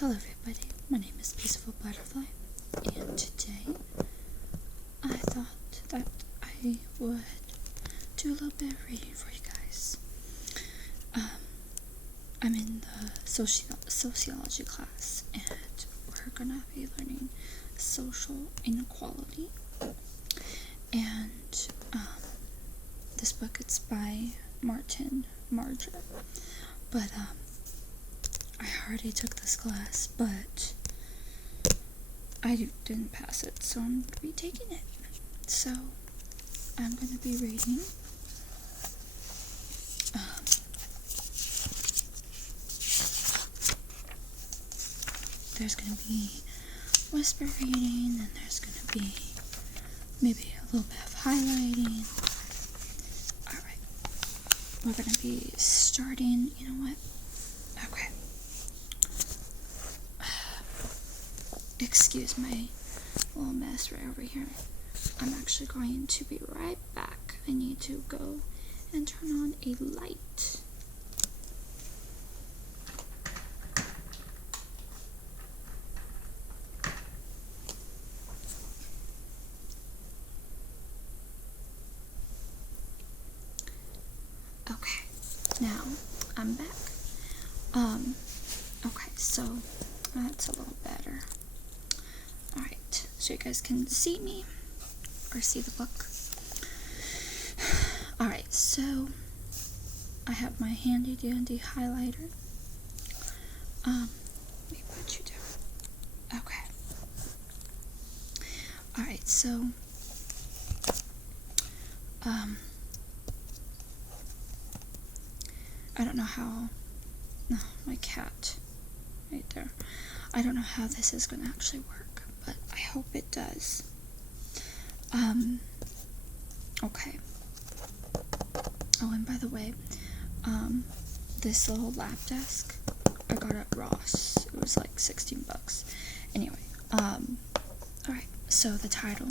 Hello everybody, my name is Peaceful Butterfly, and today I thought that I would do a little bit of reading for you guys. I'm in the Sociology class, and we're gonna be learning social inequality, and this book is by Martin Marger, but I already took this class, but I didn't pass it, so I'm going to be taking it. So, I'm going to be reading there's going to be whisper reading, and there's going to be maybe a little bit of highlighting. Alright, we're going to be starting, you know what? Okay. Excuse my little mess right over here. I'm actually going to be right back. I need to go and turn on a light. Okay, now I'm back. Okay, so that's a little better. Alright, so you guys can see me or see the book. Alright, so I have my handy dandy highlighter. Let me put you down. Okay. Alright, so I don't know how. No, my cat right there. I don't know how this is going to actually work, but I hope it does. Okay. Oh, and by the way, this little lap desk I got at Ross. It was like $16. Anyway, alright, so the title: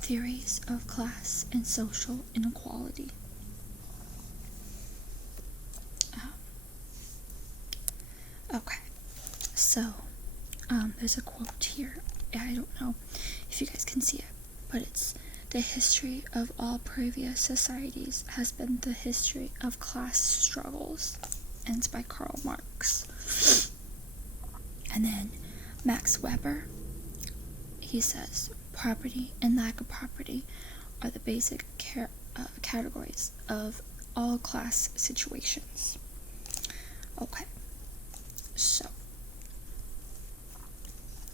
Theories of Class and Social Inequality. Okay, so there's a quote here. I don't know if you guys can see it, but it's: the history of all previous societies has been the history of class struggles, and it's by Karl Marx. And then Max Weber, he says, property and lack of property are the basic categories of all class situations. Okay, so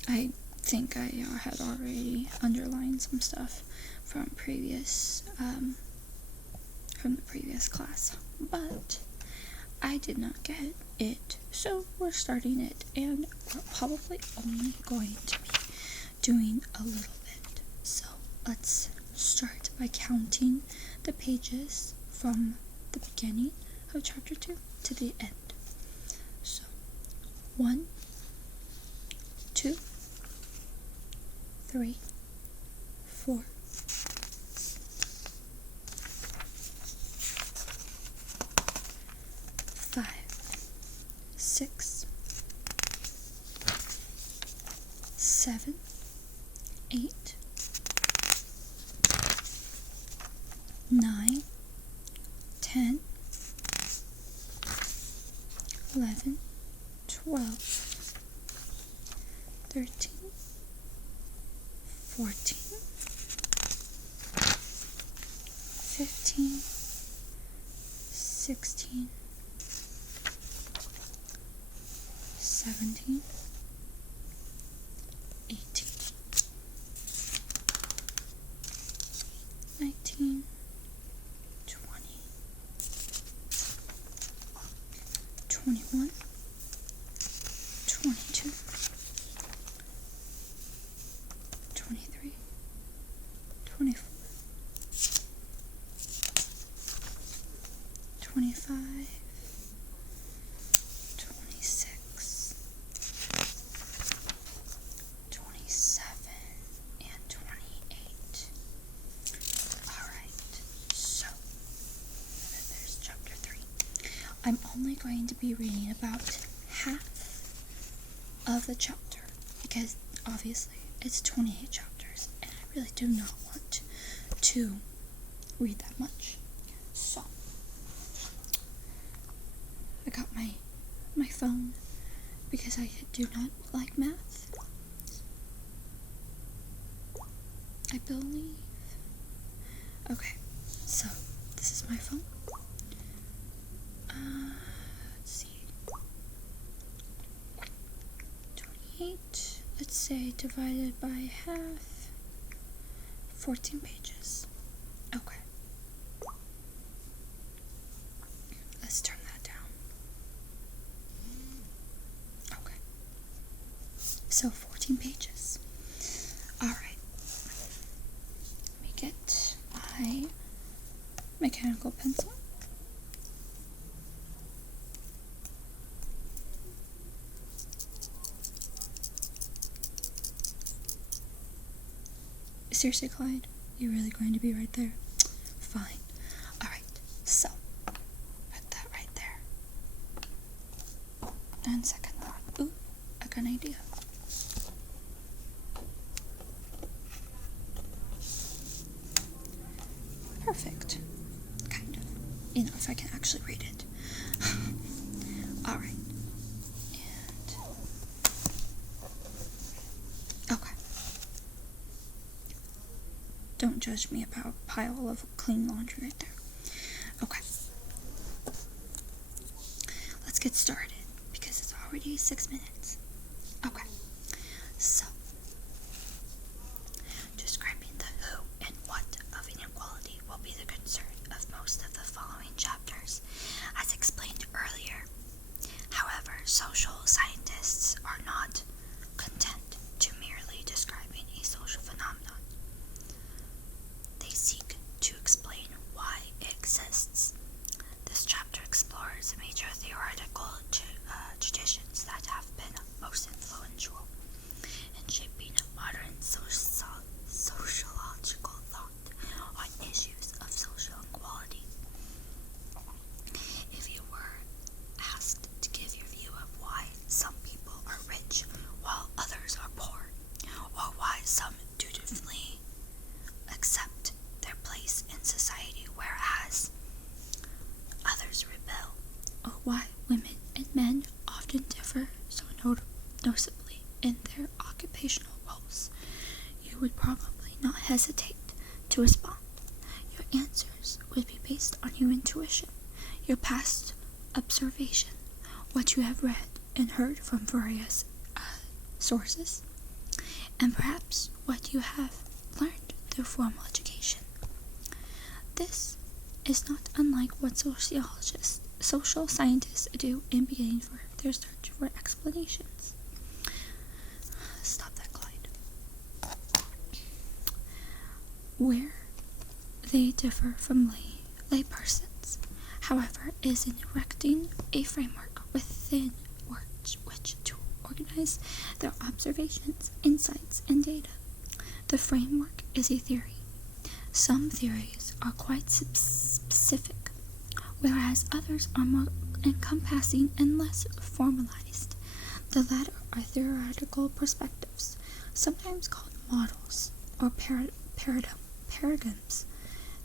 I think I had already underlined some stuff from the previous class, but I did not get it, so we're starting it, and we're probably only going to be doing a little bit. So let's start by counting the pages from the beginning of chapter 2 to the end. So 1, 2, 3, 4, 5, 6, 7, 8, 9, 10, 11, 12, 13, 14, 15, 16, 17, 18, 19, 20, 21, 22, 23, 24, 25, 26, 27, and 28. Alright, so there's chapter 3. I'm only going to be reading about half of the chapter, because obviously it's 28 chapters, and I really do not want to read that much. So, I got my phone, because I do not like math, I believe. Okay, so this is my phone. Let's see. 28, let's say, divided by half, 14 pages. Okay. Let's turn that down. Okay. So 14 pages. Alright. Let me get my mechanical pencil. Seriously, Clyde? You're really going to be right there? Fine. Alright, so, put that right there. And second thought. Ooh, I got an idea. Perfect. Kind of. You know, if I can actually read it. Alright. And... okay. Don't judge me about a pile of clean laundry right there. Okay. Let's get started, because it's already 6 minutes. Okay. So, describing the who and what of inequality will be the concern of most of the following chapters, as explained earlier. However, social scientists are not content to merely describing a social phenomenon. They seek to explain why it exists. This chapter explores major theoretical traditions that have been most influential in shaping modern sociological thought on issues of social equality. If you were asked to give your view of why some people are rich while others are poor, or why some dutifully accept their place in society whereas others rebel, or why women and men often differ so noticeably in their occupational roles, you would probably not hesitate to respond. Your answers would be based on your intuition, your past observation, what you have read and heard from various sources, and perhaps what you have learned through formal education. This is not unlike what social scientists do in beginning for their search for explanations. Stop that, Clyde. Where they differ from lay persons, however, is in erecting a framework within which to organize their observations, insights, and data. The framework is a theory. Some theories are quite specific, whereas others are more encompassing and less formalized. The latter are theoretical perspectives, sometimes called models or paradigms.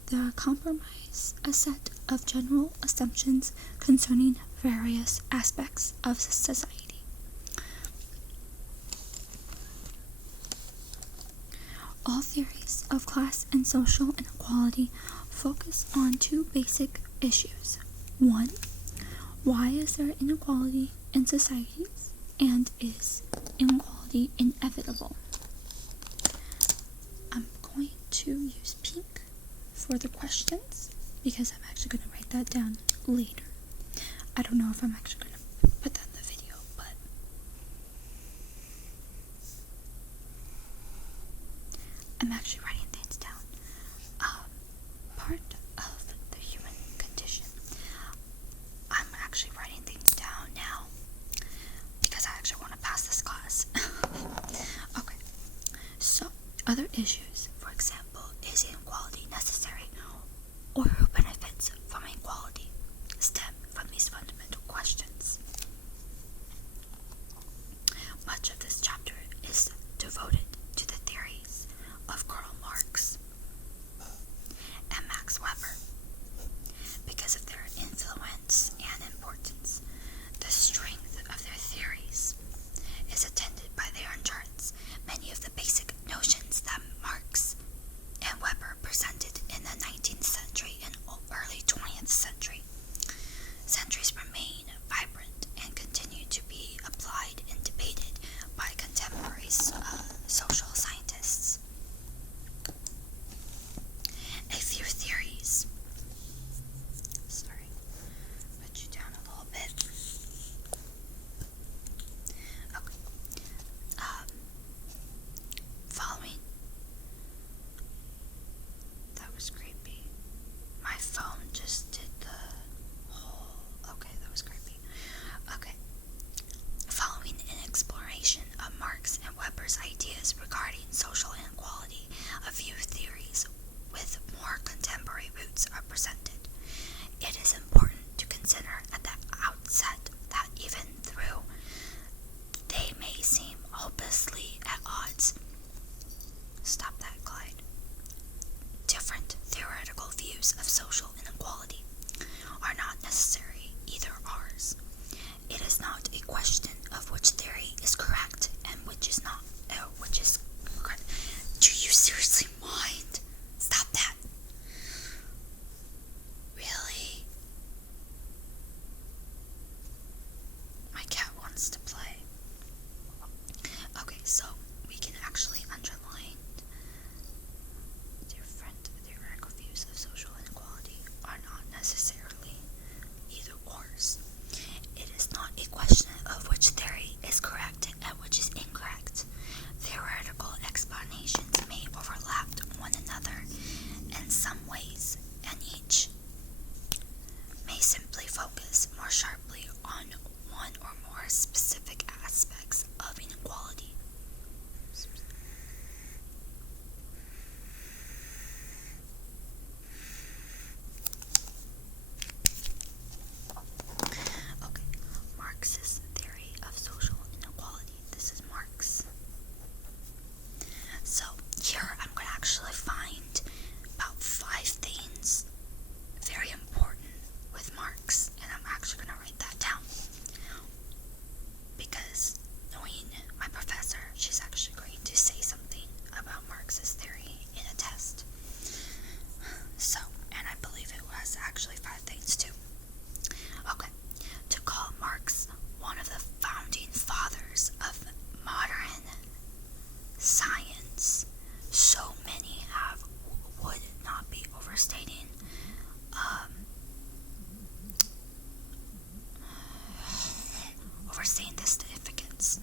They comprise a set of general assumptions concerning various aspects of society. All theories of class and social inequality focus on two basic issues. 1. Why is there inequality in societies, and is inequality inevitable? I'm going to use pink for the questions, because I'm actually going to write that down later. I don't know if I'm actually going to put that in the video, but I'm actually writing things down. Part of the human condition. I'm actually writing things down now because I actually want to pass this class. Okay, so other issues, for example, is inequality necessary, or who benefits from equality, stem from these fundamental questions. Much rights are presented. It is important to consider at the outset that even though they may seem hopelessly at odds, stop that, Clyde. Different theoretical views of social inequality are not necessary either ours. It is not a question of which theory is correct and which is not, which is correct. Do you seriously mind? Stop that. Really? My cat wants to play. Okay, so we can actually underline different theoretical views of social inequality are not necessarily either ors. It is not a question of which theory is correct and which is incorrect. Theoretical explanations may overlap one another in some ways, and each may simply focus more sharply on one or more specific aspects of inequality. Okay, Marxist theory of social inequality. This is Marx. So here I'm going to actually find about 5 things very important with Marx, and I'm actually going to write that down because knowing my professor, she's actually going to say something about Marxist theory in a test. So, and I believe it was actually 5 things too. Okay, to call Marx one of the founding fathers of modern science, so many have would not be overstating the significance.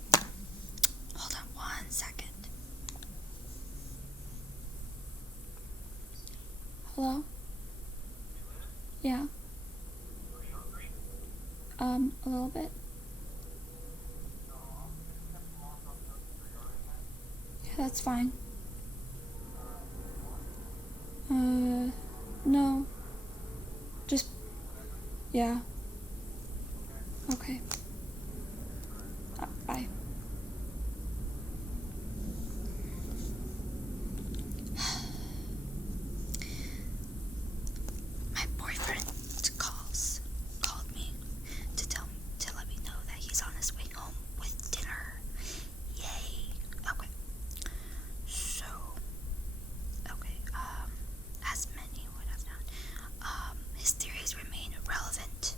Hold on 1 second. Hello? Yeah. A little bit. Yeah, that's fine. No. Just, yeah. Okay. Bye. My boyfriend called me to let me know that he's on his way home with dinner. Yay. Okay. So, okay, as many would have known, his theories remain relevant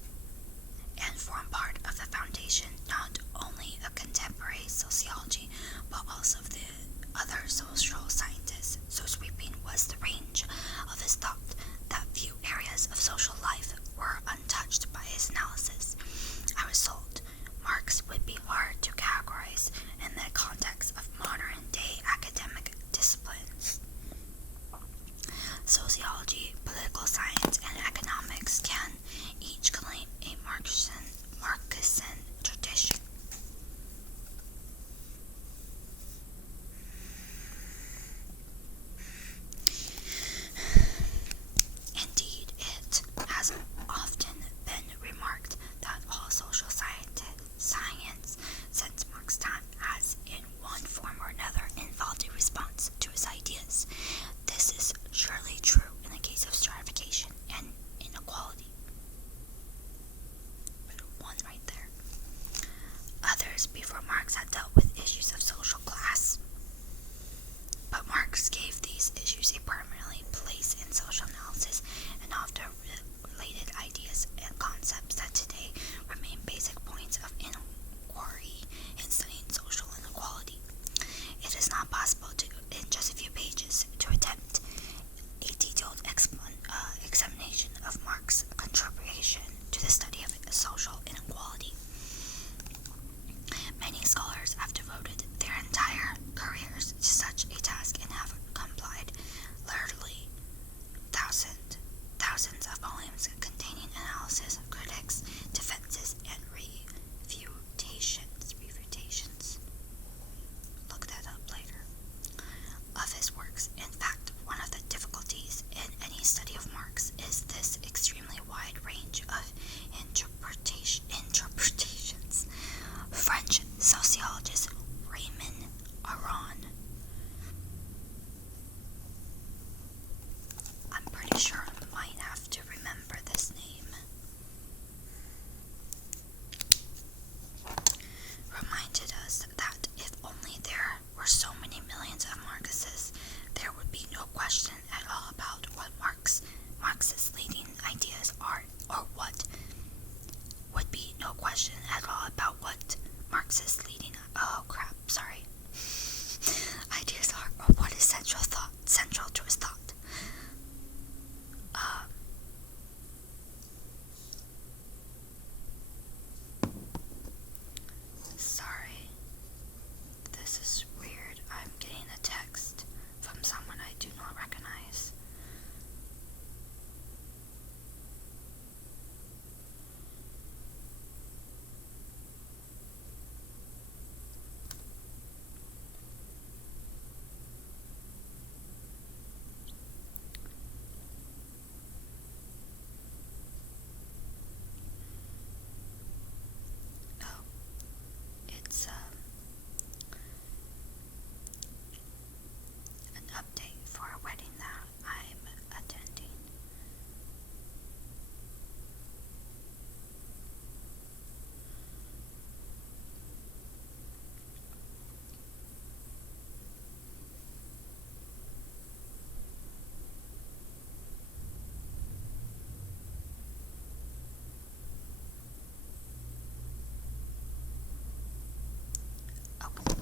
and form part of the foundation not only of contemporary sociology, but also of the other social sciences. So sweeping was the range of his thought that few areas of social life were untouched by his analysis. As a result, Marx would be hard to categorize in the context of modern-day academic disciplines. Sociology, political science, and economics can each claim a Marxian tradition. Indeed, it has often been remarked that all social science since Marx's time has, in one form or another, involved a response to his ideas. This is surely true in the case of stratification and inequality. One right there. Others before Marx had dealt with issues of social class, but Marx gave these issues a permanent place in social analysis and often related ideas and concepts that today remain basic points of inquiry in studying social inequality. It is not possible to, in just a few pages, to attempt a detailed examination of Marx's contribution to the study of social inequality. Many scholars have devoted their entire French sociologist Raymond Aron. I'm pretty sure I might have to remember this name. Reminded us that if only there were so many millions of Marxists, there would be no question at all about what Marxist leading ideas are, or what would be no question at all about what Marxist leading ideas are, or what is central to his thought. Sorry, this is weird. I'm getting a text from someone I do not recognize. It's an update for a wedding that I'm attending. Okay.